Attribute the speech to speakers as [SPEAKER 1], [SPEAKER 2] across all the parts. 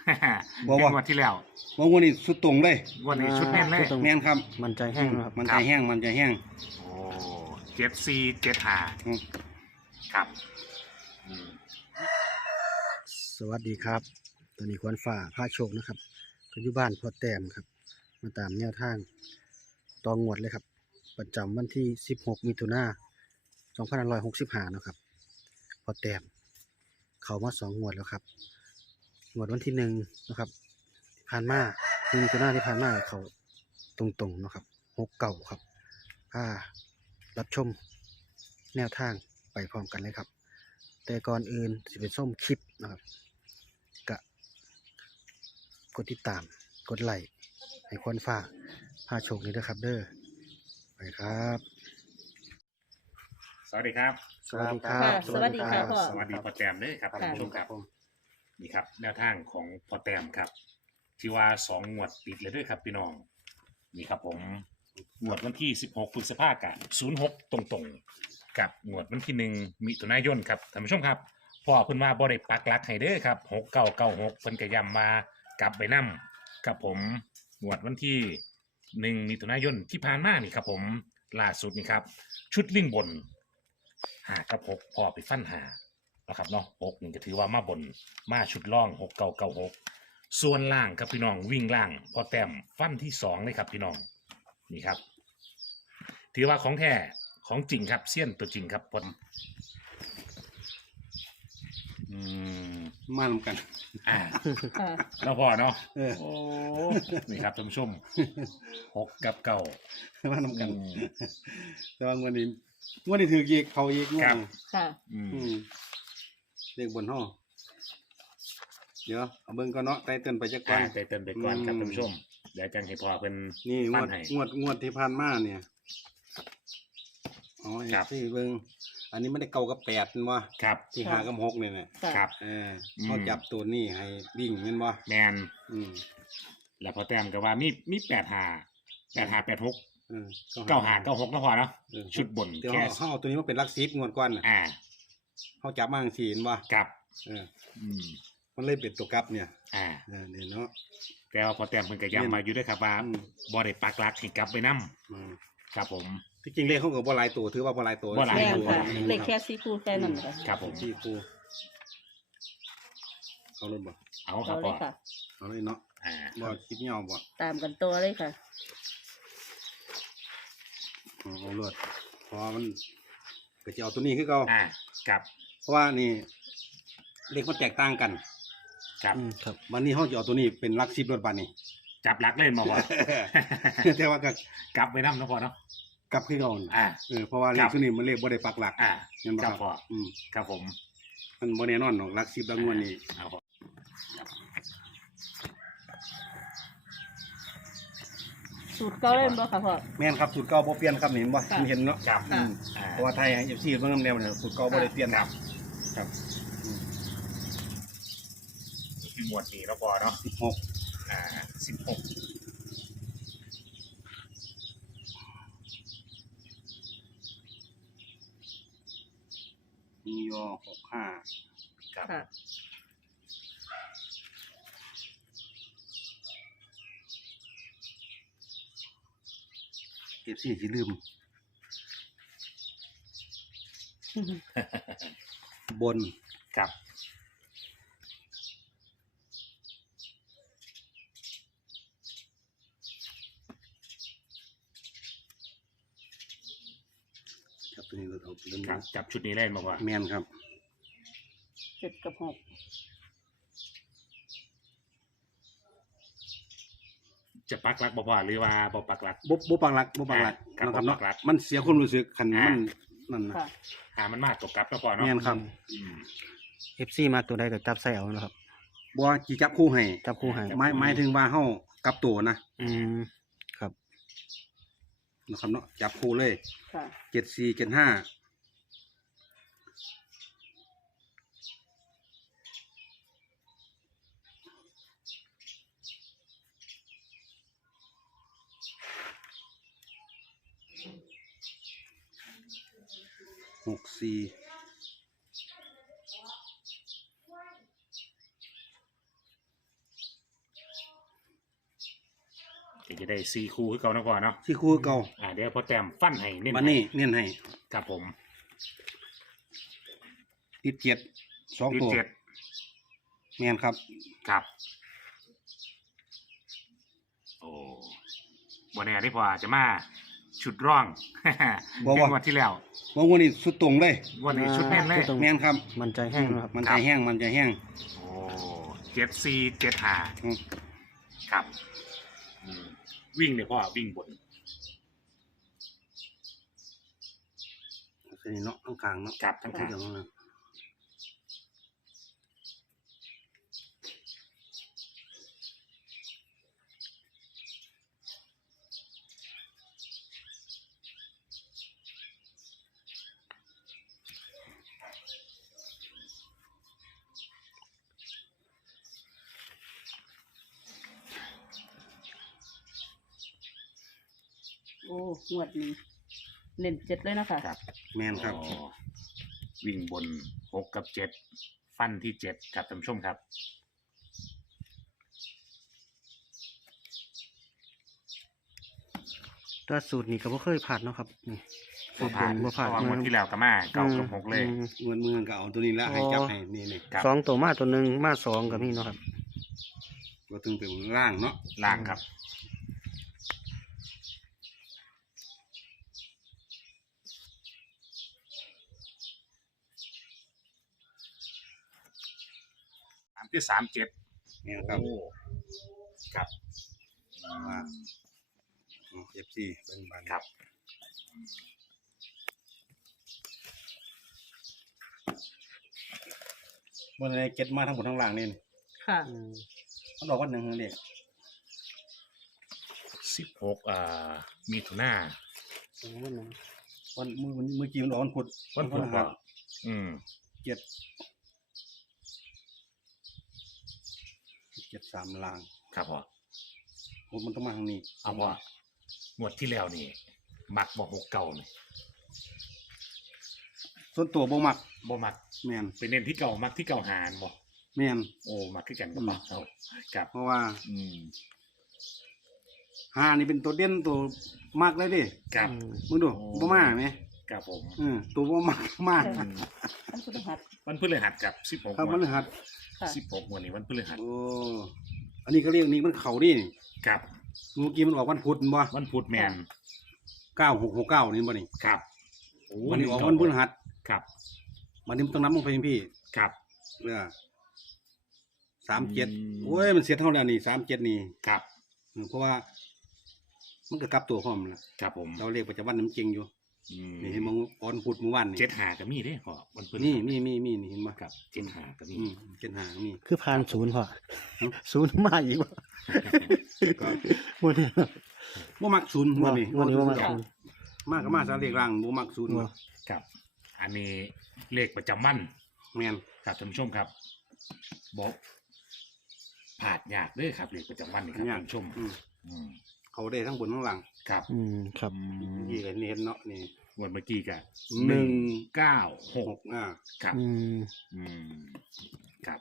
[SPEAKER 1] บอกว่า
[SPEAKER 2] งวดที่แล้ว
[SPEAKER 1] วันนี้สุดตรงเลย
[SPEAKER 2] งวันนี้ชุดแน่นเลย
[SPEAKER 1] แม่นครับ
[SPEAKER 3] มันใจแห้งนะครับ
[SPEAKER 1] มันใจแห้งมันใจแห้ง
[SPEAKER 2] โอ้7475ครับอืม
[SPEAKER 3] สวัสดีครับ ตอนนี้ควรฝ่าผ้าโชคนะครับก็อยู่บ้านพ่อแต้มครับมาตามแนวทางต่องวดเลยครับ ประจำวันที่16มิถุนายน2565นะครับพ่อแต้มเข้ามา2งวดแล้วครับงวดวันที่1นะครับที่ผ่านมา1มิถุนายนที่ผ่านมาเขาตรงๆนะครับ69ครับรับชมแนวทางไปพร้อมกันเลยครับ แต่ก่อนอื่นสิเป็นส้มคลิปนะครับกดติดตามกดไลค์ให้ควรฝ่าพาโชคนี้ด้วยครับเด้อไปครับ
[SPEAKER 2] สวัสดีครับ
[SPEAKER 3] สวัสดีครับ
[SPEAKER 4] ค่ะสวัสดีค่ะพ่อ
[SPEAKER 2] สวัสดีพ่อแต้มด้วยครับ
[SPEAKER 4] ค่ะ
[SPEAKER 2] ท่านผู้ชมครับนี่ครับแนวทางของพ่อแต้มครับ ที่ว่า2งวดติดเลยด้วยครับพี่น้องนี่ครับผมงวดวันที่16พฤษภาคม06ตรงๆกับงวดวันที่1มิถุนายนครับท่านผู้ชมครับพ่อเพิ่นมาบ่ได้ปักหลักให้เด้อครับ6996เพิ่นก็ย้ำมากลับไปนำกับผมงวดวันที่1มิถุนายนที่ผ่านมานี่ครับผมล่าสุดนี่ครับชุดลิ่งบน5กับ6พ่อไปฟัน5นะครับเนาะ6นี่ก็ถือว่ามาบนมาชุดล่อง6996ส่วนล่างครับพี่น้องวิ่งล่างพอแต้มฟันที่2เลยครับพี่น้องนี่ครับถือว่าของแท้ของจริงครับเสี้ยนตัวจริงครับพลอืม
[SPEAKER 1] มาทำกัน
[SPEAKER 2] อ่า
[SPEAKER 4] ค่ะ
[SPEAKER 2] แล้วพอเนาะ
[SPEAKER 1] เออ
[SPEAKER 2] โอ้นี่ครับท่านผู้ชม6กับ9
[SPEAKER 1] มาทำกัน
[SPEAKER 2] อืม
[SPEAKER 1] แต่ว่าวันนี้ถืออีกเขาอีก
[SPEAKER 2] ครับ
[SPEAKER 4] ค่ะ
[SPEAKER 2] อืม
[SPEAKER 1] เรียกบนห้องเดี๋ยวเอาเบิ่งก่อนเนาะไตเติ้ลไปจักก่อน
[SPEAKER 2] ไปเติมไปก่อนครับท่านผู้ชมเดี๋ยวจังให้พ่อเป็น
[SPEAKER 1] นี่ง
[SPEAKER 2] ฟั
[SPEAKER 1] วน ด
[SPEAKER 2] ให้
[SPEAKER 1] งวดที่ผ่านมาเนี่ยอ๋อ
[SPEAKER 2] ครับ
[SPEAKER 1] ที่เบิ่งอันนี้ไม่ได้เก่ากับ8แม่นบ่
[SPEAKER 2] ครับ
[SPEAKER 1] ที่
[SPEAKER 4] ครับ
[SPEAKER 1] 5กับ6นี่แหละ
[SPEAKER 4] ค่ะ
[SPEAKER 2] ครับ
[SPEAKER 1] เขาจับตัวนี้ให้วิ่งแม่นบ่
[SPEAKER 2] แมน
[SPEAKER 1] อืม
[SPEAKER 2] แล้วพอแต้มก็ว่ามี8 5 8 6
[SPEAKER 1] เออ
[SPEAKER 2] 9 5 9 6นะพอเนาะ
[SPEAKER 1] เออ
[SPEAKER 2] ชุดบน
[SPEAKER 1] เดี๋ยว
[SPEAKER 2] แค่
[SPEAKER 1] เขาเอาตัวนี้มาเป็นหลัก10งวดก่อนน่ะ
[SPEAKER 2] อ่า
[SPEAKER 1] เขาจับมาจังซี่เห็นบ่
[SPEAKER 2] กับ
[SPEAKER 1] เออ
[SPEAKER 2] อืม
[SPEAKER 1] มันเลยเป็นตัวกลับเนี่ย
[SPEAKER 2] อ่า
[SPEAKER 1] นี่เนาะ
[SPEAKER 2] แต่ว่าพอแต้มเพิ่นก็ย้ำมาอยู่ด้วยครับว่า
[SPEAKER 1] อืม
[SPEAKER 2] บ่ได้ปักหลักให้กลับไปนํ
[SPEAKER 1] อืม
[SPEAKER 2] ครับผม
[SPEAKER 1] ที่จริงเลขเขาก็บ่หลายตัวถือว่าบ่หลายตัว
[SPEAKER 2] บ่หลาย
[SPEAKER 4] แม่น
[SPEAKER 2] ตัว
[SPEAKER 4] ค่ะเลขแค่ซีฟูแค่นั้นค่ะ
[SPEAKER 2] ครับผม
[SPEAKER 1] ที่ครูเอารถบ่
[SPEAKER 2] เอาครั
[SPEAKER 4] เอา
[SPEAKER 2] บ
[SPEAKER 4] เล
[SPEAKER 2] พ่อย
[SPEAKER 4] ค่ะ
[SPEAKER 1] เอาเลยเนาะ
[SPEAKER 2] อ่า
[SPEAKER 1] บ่คลิปยาวบ่
[SPEAKER 4] ตามกันตัวเลยค่ะ
[SPEAKER 1] เอารถเพราะว่ามันก็จะเอาตัวนี้คือเก่า
[SPEAKER 2] อ่ากับ
[SPEAKER 1] เพราะว่านี่เลขมันแตกต่างกัน
[SPEAKER 2] กับ
[SPEAKER 3] ครับ
[SPEAKER 1] วันนี้เขาจะเอาตัวนี้เป็นหลัก10รถบัดนี้
[SPEAKER 2] จับหลักเล่นมาพอ
[SPEAKER 1] แต่ว่าก็
[SPEAKER 2] กลับไปนํนะพอเนาะ
[SPEAKER 1] กลับคือเก่าน่ะ
[SPEAKER 2] อ่า
[SPEAKER 1] เพราะว่าเล
[SPEAKER 2] ครั
[SPEAKER 1] ข
[SPEAKER 2] บ
[SPEAKER 1] ตัวนี้มันเลขบ่ได้ปักหลัก
[SPEAKER 2] อ่า
[SPEAKER 1] เห็นบ่
[SPEAKER 2] ค
[SPEAKER 1] ค
[SPEAKER 2] รั
[SPEAKER 1] รั
[SPEAKER 2] บบ พ่อ
[SPEAKER 1] อืม
[SPEAKER 2] ครับผม
[SPEAKER 1] มันบ่แน่นอนหรอกหลัก10หลักงวดนี้
[SPEAKER 2] เอาพอ
[SPEAKER 4] สูตรเก้าเล่นบ่ค่ะพ่อ
[SPEAKER 1] แม่นครับสูตรเก่าบ่เปลี่ยนครับนี่เห็นบ่
[SPEAKER 4] ค่ะ
[SPEAKER 1] เห็นเนาะ
[SPEAKER 2] ครับ
[SPEAKER 1] อืม
[SPEAKER 2] อ่า
[SPEAKER 1] เพราะว่าไทยให้ FC เบิ่งนำแนวเนี่ยสูตรเก่าบ่ได้เปลี่ยน
[SPEAKER 2] ครับ
[SPEAKER 1] ครับอืม
[SPEAKER 2] ที่หมวดนี้แล้วพอเนาะ
[SPEAKER 1] 16
[SPEAKER 2] อ่า16
[SPEAKER 1] มีย65
[SPEAKER 2] ครับ
[SPEAKER 4] ค่ะ
[SPEAKER 1] เอฟซีสิลืม บน
[SPEAKER 2] ครับ
[SPEAKER 1] จับตัวนี้เราเอาเริ่ม
[SPEAKER 2] ครับจับชุดนี้เล่นมาว่า
[SPEAKER 1] แมนครับ
[SPEAKER 4] 7 กับ 6
[SPEAKER 2] จะปักหลักบ่พอหรือว่าบ่ปักหลัก
[SPEAKER 1] บ่ปักหลักบ่ปักหลัก
[SPEAKER 2] ครับ
[SPEAKER 1] นะครับ
[SPEAKER 2] บ่
[SPEAKER 1] เนาะ
[SPEAKER 2] ปักหลัก
[SPEAKER 1] มันเสียความรู้สึกคัน
[SPEAKER 2] อ่ามั
[SPEAKER 1] มันนั่นนะ
[SPEAKER 4] ค่ะ
[SPEAKER 2] หามันมากกว่ากลับแล้วพอเนาะ
[SPEAKER 1] แมนครับ
[SPEAKER 2] อืม
[SPEAKER 3] FC มาตัวใดก็จับใส่เอานะครับ
[SPEAKER 1] บ่สิจับคู่ให้
[SPEAKER 3] จับคู่ให้
[SPEAKER 1] หมายถึงว่าเฮากลับตัวนะ
[SPEAKER 3] อืมครับ
[SPEAKER 1] นะครับเนาะจับคู่เลย
[SPEAKER 4] ค่ะ
[SPEAKER 1] 74 75 64
[SPEAKER 2] ก็จะได้4คู่คือเก่านะพ่อเนาะ
[SPEAKER 3] ที่คู่เก่า
[SPEAKER 2] เดี๋ยวพอแต้มฟันให้เน้น
[SPEAKER 3] บัดนี้เน้นให้
[SPEAKER 2] ครับผม
[SPEAKER 1] ติดเจ็ดสอง
[SPEAKER 2] ติด
[SPEAKER 1] ตัว
[SPEAKER 2] 7
[SPEAKER 1] แม่นครับ
[SPEAKER 2] ครับโอ้บ่แน่ที่พอจะมาชุดร่อง
[SPEAKER 1] บ่ว่า
[SPEAKER 2] งวดที่แล้ว
[SPEAKER 1] ว่าวันนี้สุดตรงเลย
[SPEAKER 2] งวันนี้ชุดแน่นเลย
[SPEAKER 1] แม่นครับ
[SPEAKER 3] มันใจแห้งนะครับ
[SPEAKER 1] มันใจแห้งมันใจแห้ง
[SPEAKER 2] โอ้7-4 7-5
[SPEAKER 1] อืม
[SPEAKER 2] ครับวิ่งเนี่ยพ่อวิ่งบน
[SPEAKER 1] อันนี้เนาะข้างกลางเนาะ
[SPEAKER 2] ครับทั้ง
[SPEAKER 1] ที่
[SPEAKER 2] ทาง
[SPEAKER 1] เดียวกัน
[SPEAKER 4] โอ้งวดนี้เน้น7เลยนะคะ
[SPEAKER 2] ครับ
[SPEAKER 1] แม่นครับ
[SPEAKER 2] อ๋อวิ่งบน6กับ7ฟันที่7ครับท่านผู้ชมครับ
[SPEAKER 3] แต่สูตรนี้ก็บ่เคยผ่านเนาะครับนี่สู
[SPEAKER 2] บ่
[SPEAKER 3] ตร
[SPEAKER 2] ผ่าน
[SPEAKER 3] บ่ผ่าน
[SPEAKER 2] เพราะว่างวดที่แล้วก็มาเก้ากับ6เลย
[SPEAKER 1] เงินมือก็เอาตัวนี้ละให้จับให้นี่
[SPEAKER 2] ครับ
[SPEAKER 3] สองตัวมาตัวหนึงมาสองก็มีเนาะครับ
[SPEAKER 1] ก็ถึงเป็นร่างเนาะ
[SPEAKER 2] ล่างครับ อันที่37
[SPEAKER 1] แม่นครับ
[SPEAKER 2] โอ้ครับ
[SPEAKER 1] ว่าFC เบิ่งบาน
[SPEAKER 2] ครับ
[SPEAKER 1] บ่ได้เก็ตมาทั้งหมดทั้งล่างนี่
[SPEAKER 4] ค่ะ
[SPEAKER 1] มันออกวันหนึงนั่นเด้
[SPEAKER 2] 16มิถุนา
[SPEAKER 1] วันมื้อกี้มันออกวันพุธ
[SPEAKER 2] วันพุธ
[SPEAKER 1] ค
[SPEAKER 2] ก็
[SPEAKER 1] รับ
[SPEAKER 2] อืม
[SPEAKER 1] เจ็ด3ล่าง
[SPEAKER 2] ครับพ่อ
[SPEAKER 1] มันต้องมาทางนี้
[SPEAKER 2] เอาพ่อหมวดที่แล้วนี่มักบ่6เก่าไหม
[SPEAKER 1] ส่วนตัวบ่มัก
[SPEAKER 2] บ่มัก
[SPEAKER 1] แม่น
[SPEAKER 2] เป็นเน้นที่เก่ามักที่เก่าหารบ่
[SPEAKER 1] แม่น
[SPEAKER 2] โอ้มักคือกันกับบ่เอาครับ
[SPEAKER 1] เพราะว่า
[SPEAKER 2] อืม
[SPEAKER 1] 5นี่เป็นตัวเด่นตัวมักเลยเด้
[SPEAKER 2] ครับ
[SPEAKER 1] มึงดู
[SPEAKER 2] โอ้
[SPEAKER 1] บ่มาไหม
[SPEAKER 2] ครับผม
[SPEAKER 1] ตัวบ่มักมาก
[SPEAKER 2] อืม
[SPEAKER 4] ท่านผู้ชมครับ
[SPEAKER 2] วันพฤหัสกับ16
[SPEAKER 1] ครับมันหัด
[SPEAKER 4] ค่ะ
[SPEAKER 2] 16วันนี้วันพฤหัส
[SPEAKER 1] โอ้อันนี้เขาเรียกนี่มันเข้าดินี่
[SPEAKER 2] ครับ
[SPEAKER 1] เมื่อกี้มันออกวันพุธบ่
[SPEAKER 2] วันพุธแม่น
[SPEAKER 1] 9669นี่บ่นี่
[SPEAKER 2] ครับโอ้
[SPEAKER 1] วันนี้ออกวันพฤหัส
[SPEAKER 2] ครับ
[SPEAKER 1] วันนี้มันต้องนับลงไปพี่
[SPEAKER 2] ครับ
[SPEAKER 1] เด้อ
[SPEAKER 2] อืม
[SPEAKER 1] 37โอ้ยมันเสียเท่าแล้วนี่37นี่
[SPEAKER 2] ครับ
[SPEAKER 1] เพราะว่า มันก็กลับตัวพร้อมล่ะ
[SPEAKER 2] ครับผม
[SPEAKER 1] เราเลขประจำวันน้ำจริงอยู่
[SPEAKER 2] อืม
[SPEAKER 1] นี่เห็นมั้งอ่อนพุธเมื่อวานนี่
[SPEAKER 2] 75ก็มีเด้พ่อวันพฤหัส
[SPEAKER 1] นี่นี่เห็นบ่
[SPEAKER 2] ครับ75ก็มี
[SPEAKER 1] 75นี่
[SPEAKER 3] คือผ่านศูนย์พอศูนย์มาอีกบ่
[SPEAKER 1] ก็
[SPEAKER 3] วันนี้
[SPEAKER 1] บ่มักศูนย์มื้อนี้
[SPEAKER 3] วันนี้ว่ามา
[SPEAKER 4] ครับ
[SPEAKER 3] ศูนย์
[SPEAKER 1] มากก็มาซะเลขร่างบ่มักศูนย์
[SPEAKER 3] ว่า
[SPEAKER 2] ครับ อันนี้เลขประจำวัน
[SPEAKER 1] แม่น
[SPEAKER 2] ครับท่านผู้ชมครับบอกผาดยากเด้อครับเลขประจำวันนี่ครับท่านผู้ชม อืม
[SPEAKER 1] เขาได้ทั้งบนทั้งหลัง
[SPEAKER 2] ครับ
[SPEAKER 3] ครับ
[SPEAKER 1] นี่เห็นนี่เห็นเนาะนี่
[SPEAKER 2] วันเมื่อกี้กัน
[SPEAKER 1] 196
[SPEAKER 2] ครับ
[SPEAKER 3] อืม
[SPEAKER 2] อืมครับ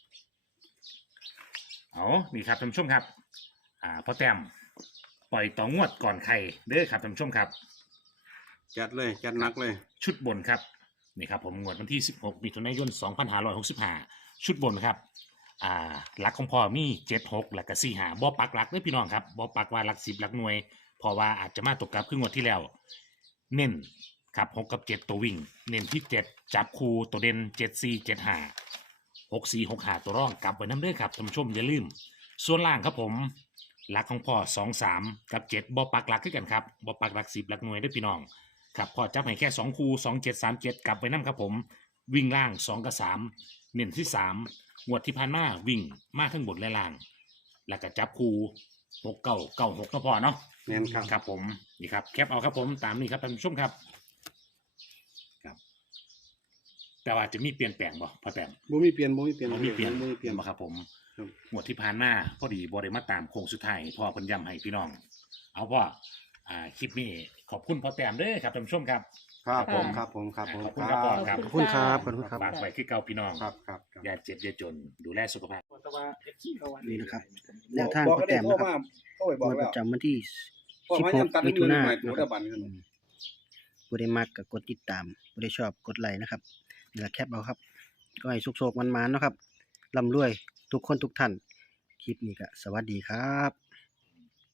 [SPEAKER 2] เอานี่ครับท่านผู้ชมครับพ่อแต้มปล่อยต่องวดก่อนใครเด้อครับท่านผู้ชมครับ
[SPEAKER 1] จัดเลยจัดหนักเลย
[SPEAKER 2] ชุดบนครับนี่ครับผมงวดวันที่16มิถุนายน2565ชุดบนครับหลักของพ่อมี76แล้วก็45บ่ปักหลักเด้อพี่น้องครับบ่ปักว่าหลัก10หลักหน่วยเพราะว่าอาจจะมาตกกลับคืองวดที่แล้ว เน้นครับ6กับ7ตัววิ่ง เน้นที่7จับคู่ตัวเด่น74 75 64 65ตัวร่องกลับไว้น้ำเด้อครับท่านผู้ชมอย่าลืมส่วนล่างครับผมหลักของพ่อ23กับ7บ่ปักหลักคือกันครับบ่ปักหลัก10หลักหน่วยเด้อพี่น้องครับพ่อจับให้แค่2คู่2737กลับไว้นํครับผมวิ่งล่าง2กับ3เน้นที่3งวดที่ผ่านมาวิ่งมาทั้งบนและล่าง แล้วก็จับคู่6996ก็พอเนาะ
[SPEAKER 1] แม่นครับ
[SPEAKER 2] ครับผมนี่ครับแคปเอาครับผมตามนี้ครับท่านผู้ชมครับครับ แต่ว่าจะมีเปลี่ยนแปลงบ่พ่อแต้ม
[SPEAKER 1] บ่มีเปลี่ยนบ่มีเปลี่ยน
[SPEAKER 2] บ่มีเปลี่ยน
[SPEAKER 1] บ่มีเปลี่ยน
[SPEAKER 2] บ่ครับผม
[SPEAKER 1] ครับ
[SPEAKER 2] งวดที่ผ่านมาพอดีบ่ได้มาตามโค้งสุดท้ายพ่อเพิ่นย้ำให้พี่น้อง เอาพ่อคลิปนี้ขอบคุณพ่อแต้มเด้อครับท่านผู้ชมครับ
[SPEAKER 1] ครับผม
[SPEAKER 4] ค่ะ
[SPEAKER 1] ครับผมครับผม
[SPEAKER 2] ขอบคุณครับพ่อครับ
[SPEAKER 3] ขอบคุณครับขอบคุณครับ
[SPEAKER 2] ฝากไว้คือเก่าพี่น้อง
[SPEAKER 1] ครับครับ
[SPEAKER 2] อย่าเจ็บอย่าจนดูแลสุขภาพว่า FC เขาว่า
[SPEAKER 3] นี่นะครับ
[SPEAKER 1] ๆ
[SPEAKER 3] แนวทาง
[SPEAKER 1] บอก
[SPEAKER 3] พ่อ
[SPEAKER 1] ก็ได้
[SPEAKER 3] แต้ม
[SPEAKER 1] โทร
[SPEAKER 3] นะครับ
[SPEAKER 1] มาโทรไปบอก
[SPEAKER 3] งวดป
[SPEAKER 1] แล้ว
[SPEAKER 3] ระจำวันที่
[SPEAKER 1] เพราะว่ายังตัด
[SPEAKER 3] 16 มิถุนาย
[SPEAKER 1] ให
[SPEAKER 3] น
[SPEAKER 1] ตัว
[SPEAKER 3] นะค
[SPEAKER 1] ได้
[SPEAKER 3] รับ
[SPEAKER 1] บัดนี้ครับ
[SPEAKER 3] ผู้ใดมักก็กดติดตามผู้ใดชอบกดไลค์นะครับนี่ละแคปเอาครับ ก็ให้สุขๆมันๆเนาะครับร่ำรวยทุกคนทุกท่าน คลิปนี้ก็สวัสดีครับ